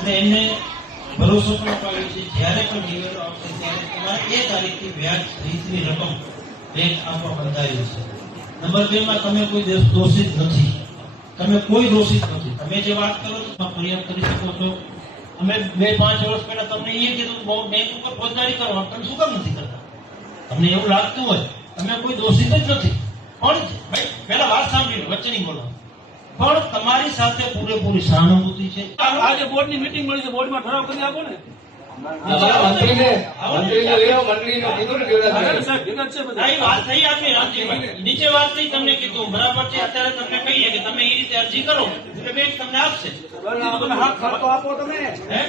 અને એમને ભરોસો પણ અપાવ્યો છે જ્યારે પણ નિવેડો આવશે ત્યારે તમારે એ તારીખથી વ્યાજ સહિતની રકમ બેંક આપવા બંધાયેલી છે. નંબર 2 માં તમે કોઈ દોષિત નથી, તમે કોઈ દોષિત નથી. તમે જે વાત કરો છો ફરિયાદ કરી શકો છો. અમે 2-5 વર્ષ પહેલા તમને એ કીધું બહુ બેંક ઉપર ફોજદારી કરો, તમે શું કામ નથી કરતા? તમને એવું લાગતું હોય તમે કોઈ દોષિત જ નથી, પણ ભાઈ પહેલા વાત સાંભળી લો, વચ્ચે નહીં બોલો. પણ તમારી સાથે પૂરેપૂરી સહાનુભૂતિ છે. આજે બોર્ડની મીટિંગ મળી છે, બોર્ડમાં ઠરાવ કરી આપો ને. નીચે વાત થઈ તમને કીધું બરાબર છે. અત્યારે તમને કહીએ કે તમે એ રીતે અરજી કરો એટલે બેંક તમને આપશે. આપો તમે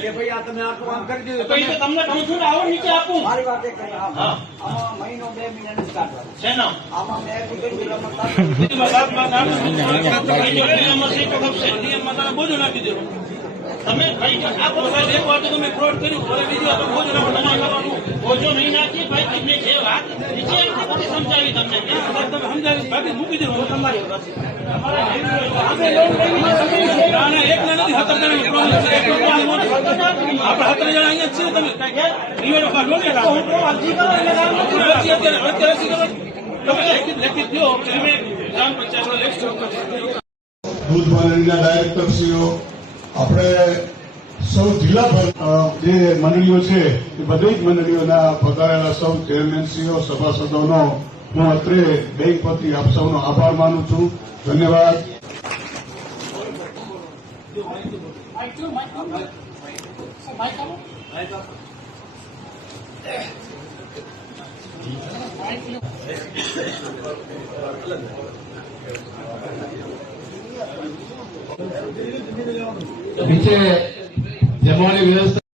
કે ભાઈ આ તમે આટલું કામ કરી દીધું, તમને કહું છું ને આવો નીચે આપું. મારી વાત એક કરી. આમાં મહિનો 2 મહિનાનું સ્ટાર્ટ હોય છે ને આમાં મેં નિયમમાં તમે બોજો નાખી દેવો. તમે એક વાર તો તમે ફ્રોડ કર્યું, હવે બીજી વાર બોજો નાખો. ઓછો નહીં નાખી ભાઈ. તમને જે વાત નીચે સમજાવી તમને તમે સમજાવી બાકી મૂકી દેવું તમારી તમારે એકલા નથી 17 જણા અહીંયા જ છીએ. તમે નિવેડો કાઢો ને લેખિત દો તમે ગ્રામ પંચાયતનો લેખિત દૂધ મંડળીના ડાયરેક્ટરશ્રીઓ, આપણે સૌ જિલ્લાભર જે મંડળીઓ છે એ બધી જ મંડળીઓના પધારેલા સૌ ચેરમેનશ્રીઓ, સભાસદોનો હું અત્રે બેંક પરથી આપ સૌનો આભાર માનું છું. ધન્યવાદ. નીચે જમવાની વ્યવસ્થા